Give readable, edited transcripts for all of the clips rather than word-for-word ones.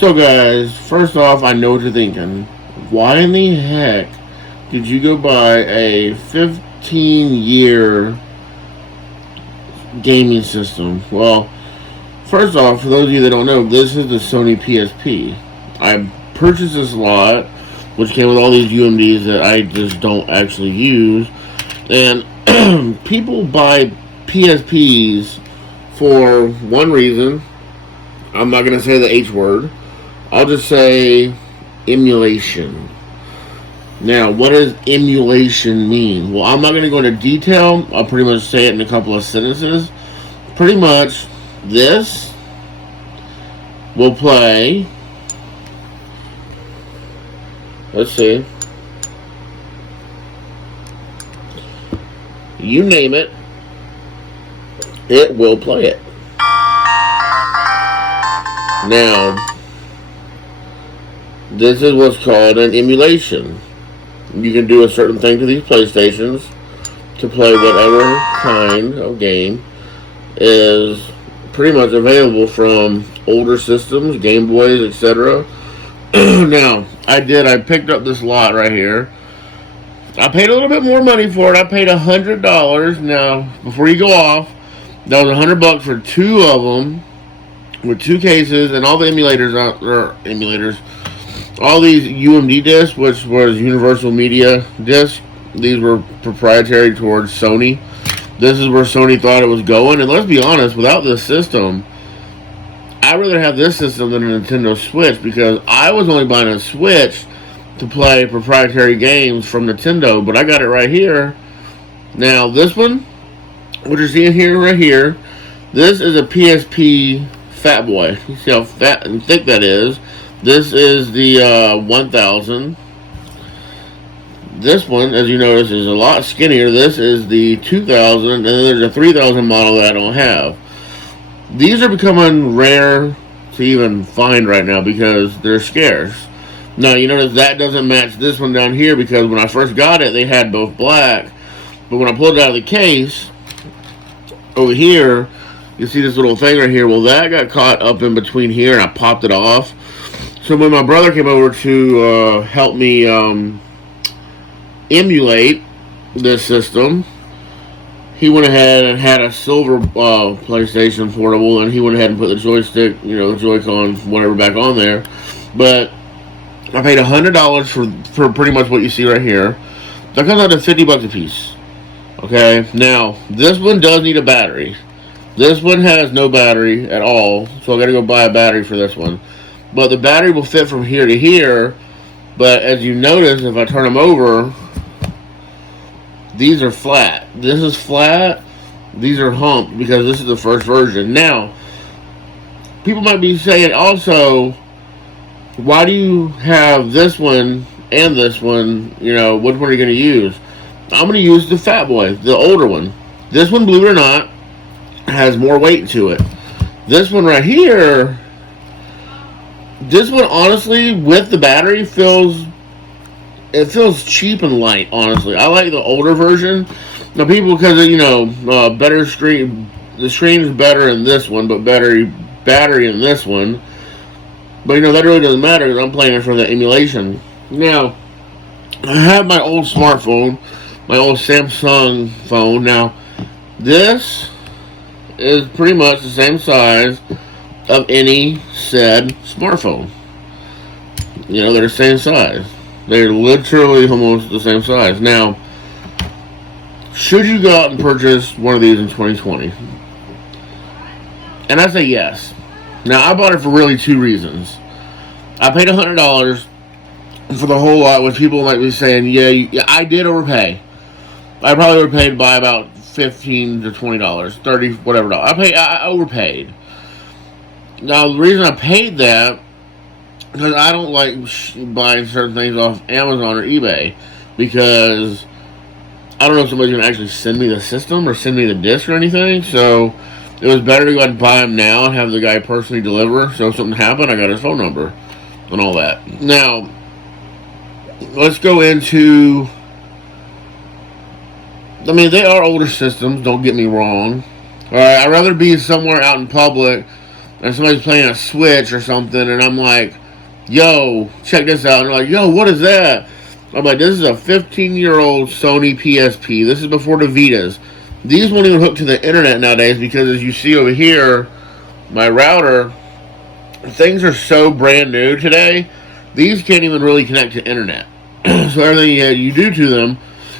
So, guys, first off, I know what you're thinking. Why in the heck did you go buy a 15-year gaming system? Well, first off, for those of you that don't know, this is the Sony PSP. I purchased this lot, which came with all these UMDs that I just don't actually use. And people buy PSPs for one reason. I'm not going to say the H word. I'll just say emulation. Now, what does emulation mean? Well, I'm not going to go into detail. I'll pretty much say it in a couple of sentences. Pretty much, this will play. Let's see. You name it, it will play it. Now, this is what's called an emulation. You can do a certain thing to these PlayStations to play whatever kind of game is pretty much available from older systems, Game Boys, etc. Now, I picked up this lot right here. I paid a little bit more money for it. I paid $100. Now, before you go off, that was $100 for two of them, with two cases and all the emulators. All these UMD discs, which was Universal Media discs, these were proprietary towards Sony. This is where Sony thought it was going. And let's be honest, without this system, I'd rather have this system than a Nintendo Switch, because I was only buying a Switch to play proprietary games from Nintendo, but I got it right here. Now, this one, what you're seeing here, right here, this is a PSP Fat Boy. You see how fat and thick that is. This is the 1000. This one, as you notice, is a lot skinnier. This is the 2000, and then there's a 3000 model that I don't have. These are becoming rare to even find right now because they're scarce. Now, you notice that doesn't match this one down here, because when I first got it, they had both black. But when I pulled it out of the case, over here, you see this little thing right here. Well, that got caught up in between here, and I popped it off. So when my brother came over to help me emulate this system, he went ahead and had a silver PlayStation Portable, and he went ahead and put the joystick, the Joy-Con, whatever, back on there. But I paid $100 for pretty much what you see right here. That comes out to $50 a piece. Okay, now this one does need a battery. This one has no battery at all, so I gotta go buy a battery for this one. But the battery will fit from here to here. But as you notice, if I turn them over, these are flat. This is flat. These are humped because this is the first version. Now, people might be saying also, why do you have this one and this one? Which one are you going to use? I'm going to use the Fat Boy, the older one. This one, believe it or not, has more weight to it. This one right here, this one, honestly, with the battery, feels cheap and light, honestly. I like the older version. Now, people, because better screen, the screen is better in this one, but battery in this one. But, that really doesn't matter, because I'm playing it for the emulation. Now, I have my old smartphone, my old Samsung phone. Now, this is pretty much the same size of any said smartphone. They're the same size. They're literally almost the same size. Now, should you go out and purchase one of these in 2020? And I say yes. Now, I bought it for really two reasons. I paid $100 for the whole lot, which people might be saying, yeah, I did overpay. I probably overpaid by about $15 to $20, $30, whatever. I overpaid. Now, the reason I paid that, because I don't like buying certain things off Amazon or eBay, because I don't know if somebody's going to actually send me the system or send me the disc or anything. So it was better to go ahead and buy them now and have the guy personally deliver. So if something happened, I got his phone number and all that. Now, let's go into, they are older systems, don't get me wrong. Alright, I'd rather be somewhere out in public and somebody's playing a Switch or something, and I'm like, yo, check this out. And they're like, yo, what is that? I'm like, this is a 15-year-old Sony PSP. This is before the Vitas. These won't even hook to the internet nowadays because, as you see over here, my router, things are so brand new today, these can't even really connect to internet. So everything you do to them,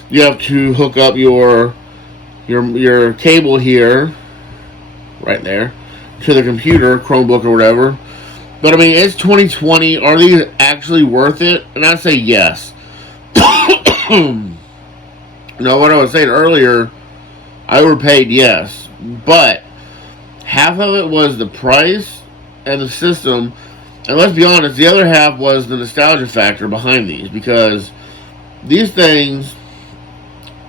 you have to hook up your cable here, right there, to the computer, Chromebook or whatever. But I mean, it's 2020. Are these actually worth it? And I say yes. Now, what I was saying earlier, I overpaid, yes. But half of it was the price and the system. And let's be honest, the other half was the nostalgia factor behind these. Because these things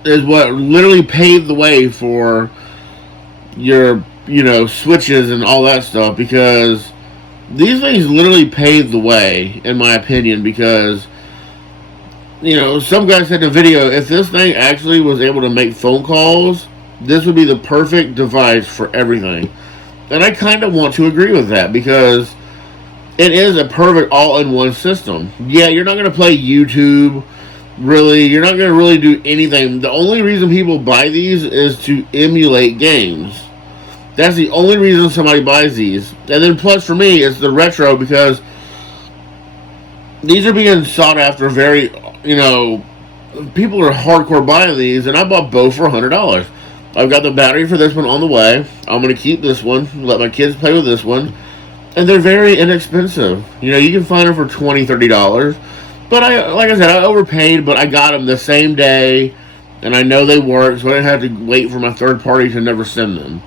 is what literally paved the way for your, switches and all that stuff. Because these things literally paved the way, in my opinion, because, some guy said in a video, if this thing actually was able to make phone calls, this would be the perfect device for everything. And I kind of want to agree with that, because it is a perfect all-in-one system. Yeah, you're not going to play YouTube, really. You're not going to really do anything. The only reason people buy these is to emulate games. That's the only reason somebody buys these. And then plus for me, it's the retro, because these are being sought after very, people are hardcore buying these, and I bought both for $100. I've got the battery for this one on the way. I'm going to keep this one, let my kids play with this one. And they're very inexpensive. You can find them for $20, $30. But like I said, I overpaid, but I got them the same day, and I know they work, so I didn't have to wait for my third party to never send them.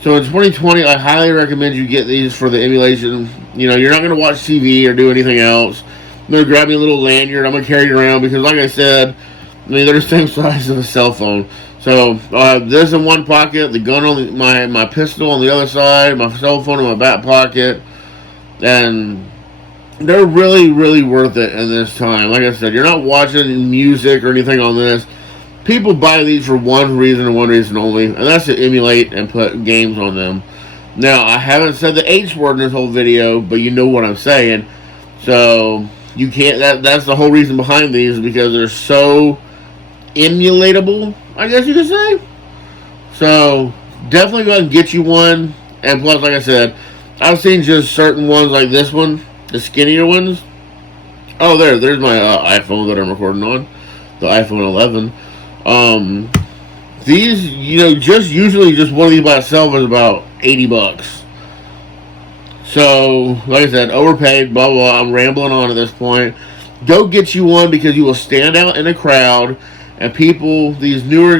So in 2020, I highly recommend you get these for the emulation. You're not going to watch TV or do anything else. I'm going to grab me a little lanyard. I'm going to carry it around because, like I said, they're the same size as a cell phone. So I'll have this in one pocket, the gun on my pistol on the other side, my cell phone in my back pocket, and they're really, really worth it in this time. Like I said, you're not watching music or anything on this. People buy these for one reason and one reason only, and that's to emulate and put games on them. Now, I haven't said the H word in this whole video, but you know what I'm saying. So you can't. That's the whole reason behind these, because they're so emulatable, I guess you could say. So definitely go ahead and get you one. And plus, like I said, I've seen just certain ones like this one, the skinnier ones. Oh, there's my iPhone that I'm recording on, the iPhone 11. These, usually just one of these by itself is about $80. So, like I said, overpaid, blah, blah, I'm rambling on at this point. Go get you one, because you will stand out in a crowd, and people, these newer,